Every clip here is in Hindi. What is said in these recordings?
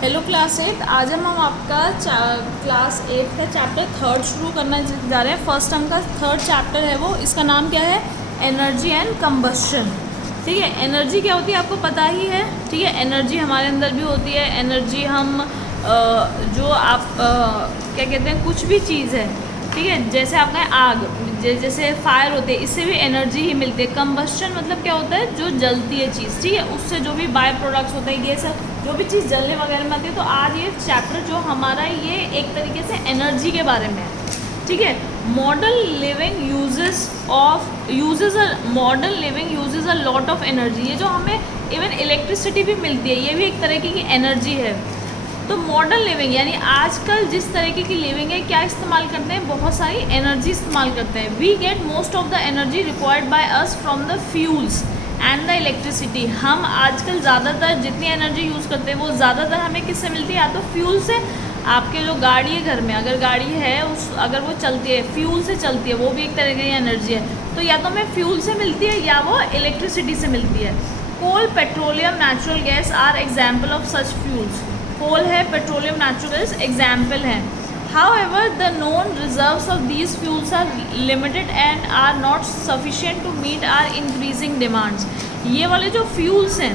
Hello class 8। आज हम आपका क्लास 8 का चैप्टर 3 शुरू करना जा रहे हैं। फर्स्ट टर्म का 3rd चैप्टर है वो, इसका नाम क्या है? Energy and combustion. ठीक है, एनर्जी क्या होती है आपको पता ही है। ठीक है, एनर्जी हमारे अंदर भी होती है। एनर्जी हम जो आप क्या कहते हैं, कुछ भी चीज़ है, ठीक है, जैसे आपका आग, जैसे फायर होते हैं, इससे भी एनर्जी ही मिलती है। कंबस्शन मतलब क्या होता है? जो जलती है चीज़, ठीक है, उससे जो भी बाय प्रोडक्ट्स होते हैं, ये सब जो भी चीज़ जलने वगैरह में आती है। तो आज ये चैप्टर जो हमारा, ये एक तरीके से एनर्जी के बारे में है। ठीक है, modern living uses a lot of energy. ये जो हमें इवन इलेक्ट्रिसिटी भी मिलती है, ये भी एक तरीके की एनर्जी है। तो मॉडर्न लिविंग यानी आजकल जिस तरीके की लिविंग है, क्या इस्तेमाल करते हैं? बहुत सारी एनर्जी इस्तेमाल करते हैं। We get most of the energy required by us from the fuels and the electricity. हम आजकल ज़्यादातर जितनी एनर्जी यूज़ करते हैं वो ज़्यादातर हमें किससे मिलती है? या तो फ्यूल से, आपके जो गाड़ी है घर में, अगर गाड़ी है अगर वो चलती है, फ्यूल से चलती है, वो भी एक तरह की एनर्जी है। तो या तो हमें फ्यूल से मिलती है या वो इलेक्ट्रिसिटी से मिलती है। Coal, petroleum, natural gas are example of such fuels. Coal है, पेट्रोलियम, नेचुरल गैस एग्जाम्पल हैं। However, the known reserves of these fuels are limited and are not sufficient to meet our increasing demands. ये वाले जो फ्यूल्स हैं,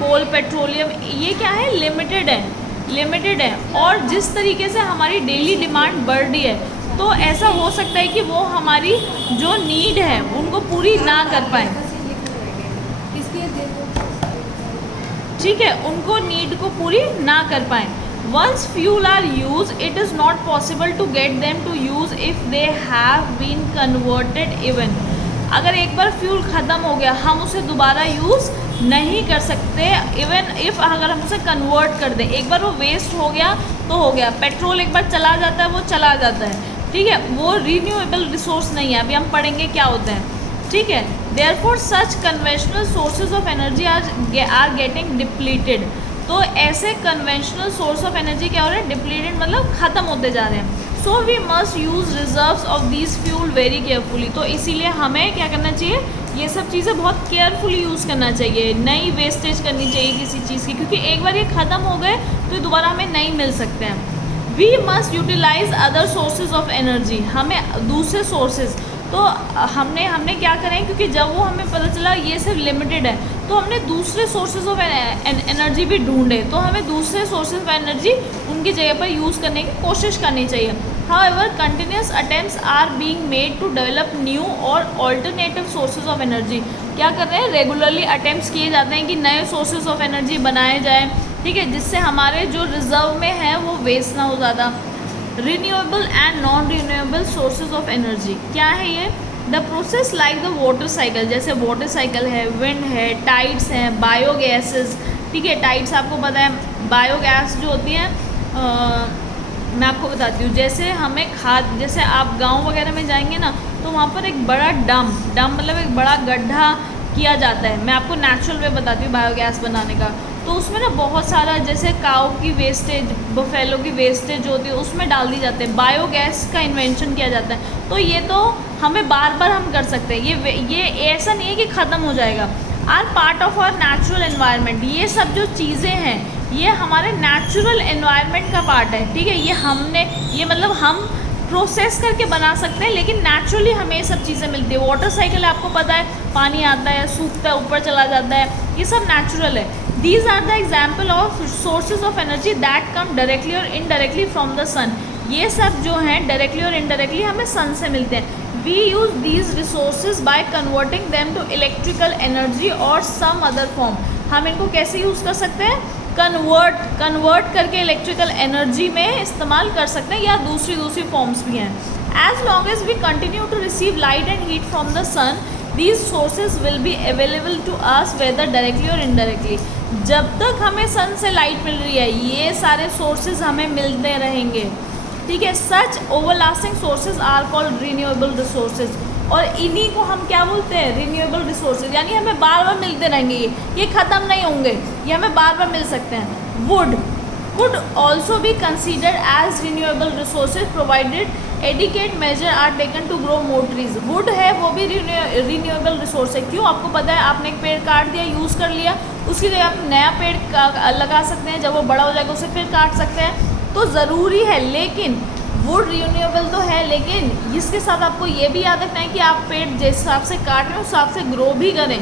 कोल, पेट्रोलियम, ये क्या है? लिमिटेड है। और जिस तरीके से हमारी डेली डिमांड बढ़ रही है, तो ऐसा हो सकता है कि वो हमारी जो नीड है उनको पूरी ना कर पाए। ठीक है, उनको नीड को पूरी ना कर पाए। Once fuel are used, it is not possible to get them to use if they have been converted even. अगर एक बार फ्यूल ख़त्म हो गया, हम उसे दोबारा यूज़ नहीं कर सकते। इवन इफ़ अगर हम उसे कन्वर्ट कर दें, एक बार वो वेस्ट हो गया तो हो गया। पेट्रोल एक बार चला जाता है, वो चला जाता है। ठीक है, वो रीन्यूएबल रिसोर्स नहीं है। अभी हम पढ़ेंगे क्या होता है। ठीक है, therefore such conventional sources of energy are getting depleted. तो ऐसे कन्वेंशनल सोर्स ऑफ एनर्जी क्या हो रहे हैं? डिप्लीटेड मतलब ख़त्म होते जा रहे हैं। So we must use reserves of these fuel very carefully. तो इसीलिए हमें क्या करना चाहिए? ये सब चीज़ें बहुत केयरफुली यूज़ करना चाहिए। नई वेस्टेज करनी चाहिए किसी चीज़ की, क्योंकि एक बार ये ख़त्म हो गए तो ये दोबारा हमें नहीं मिल सकते हैं। We must utilize other sources of energy. हमें दूसरे सोर्सेज, तो हमने क्या करें, क्योंकि जब वो हमें पता चला ये सिर्फ लिमिटेड है, तो हमने दूसरे सोर्सेज ऑफ एनर्जी भी ढूंढे। तो हमें दूसरे सोर्सेज ऑफ एनर्जी उनकी जगह पर यूज़ करने की कोशिश करनी चाहिए। However, continuous attempts are being made to develop new और ऑल्टरनेटिव सोर्सेज ऑफ एनर्जी। क्या कर रहे हैं? रेगुलरली अटेम्प्ट्स किए जाते हैं कि नए सोर्सेज ऑफ एनर्जी बनाए जाएँ, ठीक है, जिससे हमारे जो रिजर्व में है वो वेस्ट ना हो ज़्यादा। Renewable and non renewable sources of energy क्या है ये? The process like the water cycle, जैसे वाटर साइकिल है, विंड है, टाइड्स हैं, बायोगैसेस। ठीक है, टाइड्स आपको पता है, बायोगैस जो होती है, मैं आपको बताती हूँ। जैसे हमें खाद, जैसे आप गांव वगैरह में जाएंगे ना, तो वहाँ पर एक बड़ा डम मतलब एक बड़ा गड्ढा किया जाता है। मैं आपको नेचुरल वे बताती हूँ बायोगैस बनाने का। तो उसमें ना बहुत सारा, जैसे काऊ की वेस्टेज, बफेलो की वेस्टेज जो होती है, उसमें डाल दी जाते हैं। बायोगैस का इन्वेंशन किया जाता है। तो ये तो हमें बार बार हम कर सकते हैं। ये ऐसा नहीं है कि ख़त्म हो जाएगा। Are part of our natural environment. ये सब जो चीज़ें हैं, ये हमारे नेचुरल एनवायरनमेंट का पार्ट है। ठीक है, ये मतलब हम प्रोसेस करके बना सकते हैं, लेकिन नेचुरली हमें ये सब चीज़ें मिलती है। वाटर साइकिल आपको पता है, पानी आता है, सूखता है, ऊपर चला जाता है, ये सब नेचुरल है। These are the example of sources of energy that come directly or indirectly from the sun. ये सब जो हैं डायरेक्टली और इनडायरेक्टली हमें सन से मिलते हैं। We use these resources by converting them to electrical energy or some other form. हम इनको कैसे यूज़ कर सकते हैं? कन्वर्ट करके इलेक्ट्रिकल एनर्जी में इस्तेमाल कर सकते हैं, या दूसरी फॉर्म्स भी हैं। As long as we continue to receive light and heat from the sun, these sources will be available to us whether directly or indirectly. जब तक हमें सन से लाइट मिल रही है, ये सारे सोर्सेज हमें मिलते रहेंगे। ठीक है, such overlasting sources are called renewable resources. और इन्हीं को हम क्या बोलते हैं? Renewable resources. यानी हमें बार बार मिलते रहेंगे, ये ख़त्म नहीं होंगे, ये हमें बार बार मिल सकते हैं। Wood could also be considered as renewable resources provided adequate measure are taken to grow more trees. Wood है वो भी रिन्यूएबल रिसोर्स है। क्यों? आपको पता है आपने एक पेड़ काट दिया, यूज़ कर लिया, उसकी जगह आप नया पेड़ लगा सकते हैं, जब वो बड़ा हो जाएगा उसे फिर काट सकते हैं, तो ज़रूरी है। लेकिन वुड रिन्यूएबल तो है, लेकिन इसके साथ आपको ये भी याद रखना है कि आप पेड़ जिस हिसाब से काट रहे हैं उस हिसाब से ग्रो भी करें।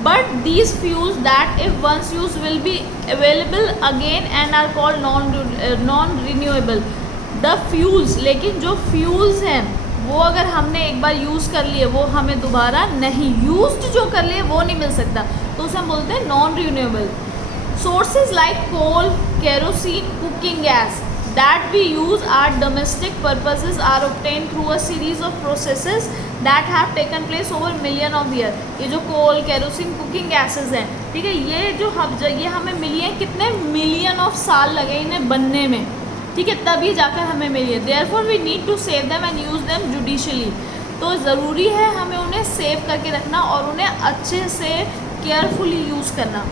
But these fuels that if once use will be available again and are called non renewable. The fuels, लेकिन जो फ्यूल्स हैं वो अगर हमने एक बार यूज़ कर लिए वो हमें दोबारा नहीं, यूज्ड जो कर लिए वो नहीं मिल सकता, तो उसे हम बोलते हैं non renewable. Sources like coal, kerosene, cooking gas that we use our domestic purposes are obtained through a series of processes that have taken place over million of years। ये जो कोल, केरोसिन, कुकिंग गैसेस हैं, ठीक है, ये हमें मिली है, कितने मिलियन ऑफ साल लगे इन्हें बनने में, ठीक है, तब ये जाकर हमें मिली है। Therefore we need to save them and use them judiciously. तो ज़रूरी है हमें उन्हें सेव करके रखना और उन्हें अच्छे से केयरफुली यूज़ करना।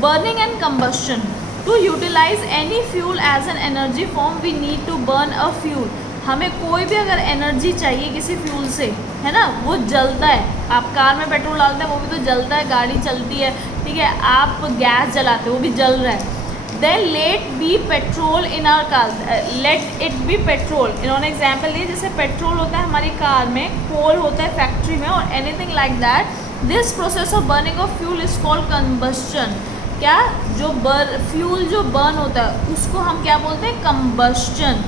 Burning and combustion, to utilize any fuel as an energy form we need to burn a fuel. हमें कोई भी अगर एनर्जी चाहिए किसी फ्यूल से, है ना, वो जलता है। आप कार में पेट्रोल डालते हैं वो भी तो जलता है, गाड़ी चलती है, ठीक है, आप गैस जलाते हैं वो भी जल रहा है। Then let be petrol in our car, let it be petrol. इन्होंने एग्जाम्पल दिए, जैसे पेट्रोल होता है हमारी कार में, कोल होता है फैक्ट्री में, और anything like that. This process of burning of fuel is called combustion. क्या? जो फ्यूल जो बर्न होता है उसको हम क्या बोलते हैं? Combustion.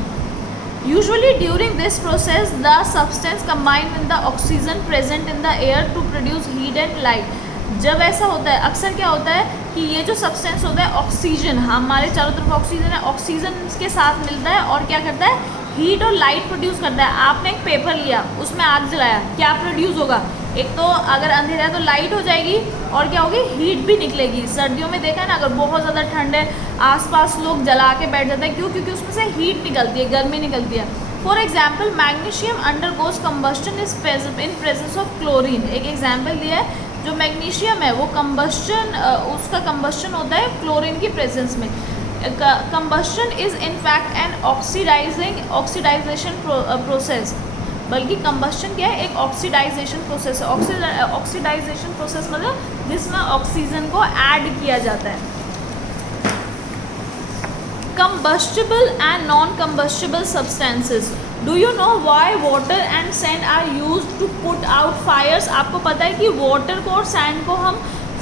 Usually during this process the substance combine with the oxygen present in the air to produce heat and light. जब ऐसा होता है, अक्सर क्या होता है कि ये जो सब्सटेंस होता है ऑक्सीजन, हमारे चारों तरफ ऑक्सीजन है, ऑक्सीजन के साथ मिलता है और क्या करता है? हीट और लाइट प्रोड्यूस करता है। आपने एक पेपर लिया, उसमें आग जलाया, क्या प्रोड्यूस होगा? एक तो अगर अंधेरा है तो लाइट हो जाएगी और क्या होगी? हीट भी निकलेगी। सर्दियों में देखा है ना, अगर बहुत ज़्यादा ठंड है आसपास लोग जला के बैठ जाते हैं। क्यों? क्योंकि उसमें से हीट निकलती है, गर्मी निकलती है। For example magnesium undergoes combustion is in presence of chlorine. एक एग्जाम्पल दिया है, जो मैग्नीशियम है वो कंबस्शन, उसका कंबस्शन होता है क्लोरीन की प्रेजेंस में। Combustion is in fact an oxidization process. बल्कि कंबस्शन क्या है? एक ऑक्सीडाइजेशन प्रोसेस है। ऑक्सीडाइजेशन प्रोसेस मतलब जिसमें ऑक्सीजन को ऐड किया जाता है। Combustible and non combustible substances. Do you know why water and sand are used to put out fires? आपको पता है कि वाटर को और सैंड को हम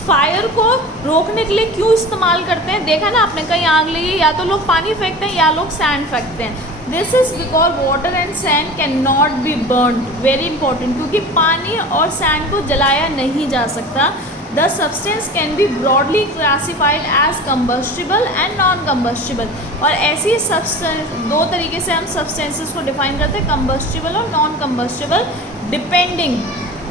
फायर को रोकने के लिए क्यों इस्तेमाल करते हैं? देखा ना आपने, कहीं आग लगी या तो लोग पानी फेंकते हैं या लोग सैंड फेंकते हैं। This is because water and sand can not be burn. Very important, क्योंकि पानी और सैंड को जलाया नहीं जा सकता। The substance can be broadly classified as combustible and non combustible. और ऐसी सब्सटेंस, दो तरीके से हम सब्सटेंसेस को डिफाइन करते हैं, कंबस्टिबल और नॉन कंबस्टिबल, डिपेंडिंग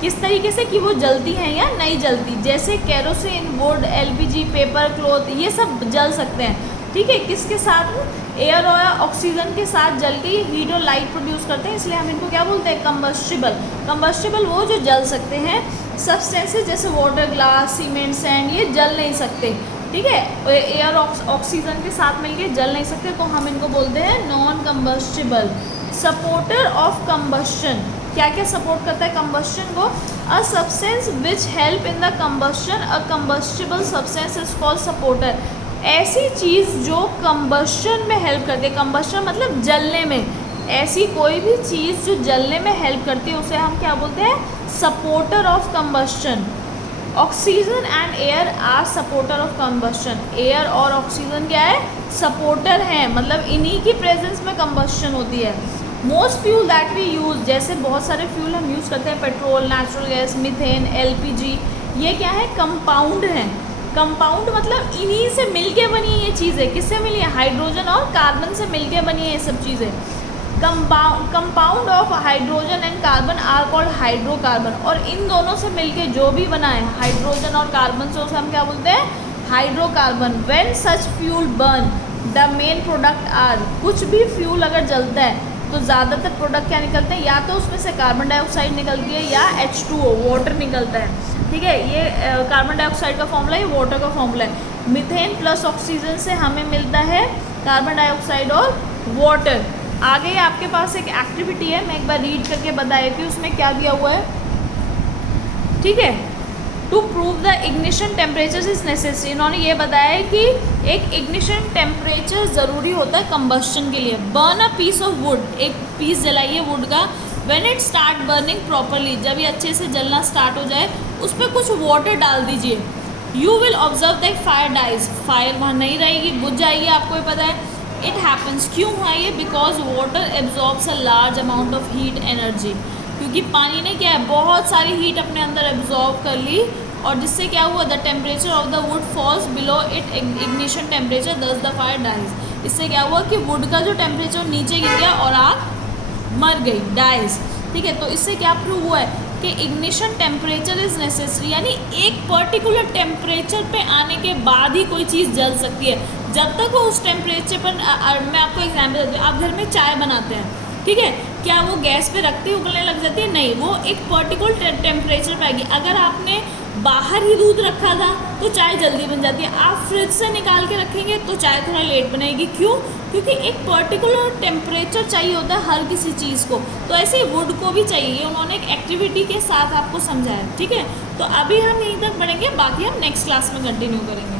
किस तरीके से कि वो जलती हैं या नहीं जलती। जैसे kerosene, would, LPG, paper, cloth, ये सब जल सकते हैं, ठीक है। किसके साथ? एयर और ऑक्सीजन के साथ जल के ये हीट और लाइट प्रोड्यूस करते हैं, इसलिए हम इनको क्या बोलते हैं? कंबस्टिबल। कंबस्टिबल वो जो जल सकते हैं। सब्सटेंसेस जैसे वाटर, ग्लास, सीमेंट, सैंड, ये जल नहीं सकते, ठीक है, एयर ऑक्सीजन के साथ मिलके जल नहीं सकते, तो हम इनको बोलते हैं non combustible. Supporter of combustion, क्या क्या सपोर्ट करता है कंबस्शन को? A substance which help in the combustion, a combustible substance is called supporter. ऐसी चीज़ जो कंबस्शन में हेल्प करती है, कंबस्शन मतलब जलने में, ऐसी कोई भी चीज़ जो जलने में हेल्प करती है उसे हम क्या बोलते हैं? Supporter of combustion. Oxygen and air are supporter of combustion. Air और ऑक्सीजन क्या है? सपोर्टर हैं, मतलब इन्हीं की प्रेजेंस में कंबस्शन होती है। Most fuel that we use, जैसे बहुत सारे फ्यूल हम यूज़ करते हैं, petrol, natural gas, methane, LPG, ये क्या है? कंपाउंड हैं। कंपाउंड मतलब इन्हीं से मिलके बनी है ये चीज़ें। किससे मिली है? हाइड्रोजन और कार्बन से मिलके बनी है ये सब चीज़ें। Compound of hydrogen and carbon are called hydrocarbon. और इन दोनों से मिलके जो भी बना है हाइड्रोजन और कार्बन से, उसे हम क्या बोलते हैं? Hydrocarbon. When such fuel burn the main product are, कुछ भी फ्यूल अगर जलता है तो ज़्यादातर प्रोडक्ट क्या निकलते हैं? या तो उसमें से कार्बन डाइऑक्साइड निकलती है या H2O वाटर निकलता है, ठीक है। ये कार्बन डाइऑक्साइड का फॉर्मूला है, ये वाटर का फॉर्मूला है। मीथेन प्लस ऑक्सीजन से हमें मिलता है कार्बन डाइऑक्साइड और वाटर। आगे आपके पास एक एक्टिविटी है, मैं एक बार रीड करके बता देती हूँ उसमें क्या दिया हुआ है, ठीक है। To prove the ignition temperature is necessary, इन्होंने ये बताया है कि एक इग्निशन टेम्परेचर ज़रूरी होता है कंबस्शन के लिए। Burn a piece of wood, एक पीस जलाइए वुड का। When it start burning properly, जब ये अच्छे से जलना स्टार्ट हो जाए उस पर कुछ वाटर डाल दीजिए। You will observe that fire dies, fire वहाँ नहीं रहेगी, बुझ जाएगी, आपको ये पता है। इट हैपन्स, क्यों हुआ ये? Because water absorbs a large amount of heat energy, क्योंकि पानी ने क्या है, बहुत सारी हीट अपने अंदर एब्जॉर्ब कर ली, और जिससे क्या हुआ, the temperature of the wood falls below it ignition temperature, दस द फायर डाइज। इससे क्या हुआ कि वुड का जो टेम्परेचर नीचे गिर गया और आग मर गई, डाइज, ठीक है। तो इससे क्या प्रूव हुआ है कि इग्निशन टेम्परेचर इज़ नेसेसरी, यानी एक पर्टिकुलर टेम्परेचर पे आने के बाद ही कोई चीज़ जल सकती है। जब तक वो उस टेम्परेचर पर, मैं आपको एग्जाम्पल देती हूँ, आप घर में चाय बनाते हैं, ठीक है, क्या वो गैस पे रखते ही उबलने लग जाती है? नहीं, वो एक पर्टिकुलर टेम्परेचर पे आएगी। अगर आपने बाहर ही दूध रखा था तो चाय जल्दी बन जाती है, आप फ्रिज से निकाल के रखेंगे तो चाय थोड़ा लेट बनेगी। क्यों? क्योंकि एक पर्टिकुलर टेम्परेचर चाहिए होता है हर किसी चीज़ को। तो ऐसे ही वुड को भी चाहिए, ये उन्होंने एक एक्टिविटी के साथ आपको समझाया, ठीक है। तो अभी हम यहीं तक बढ़ेंगे, बाकी हम नेक्स्ट क्लास में कंटिन्यू करेंगे।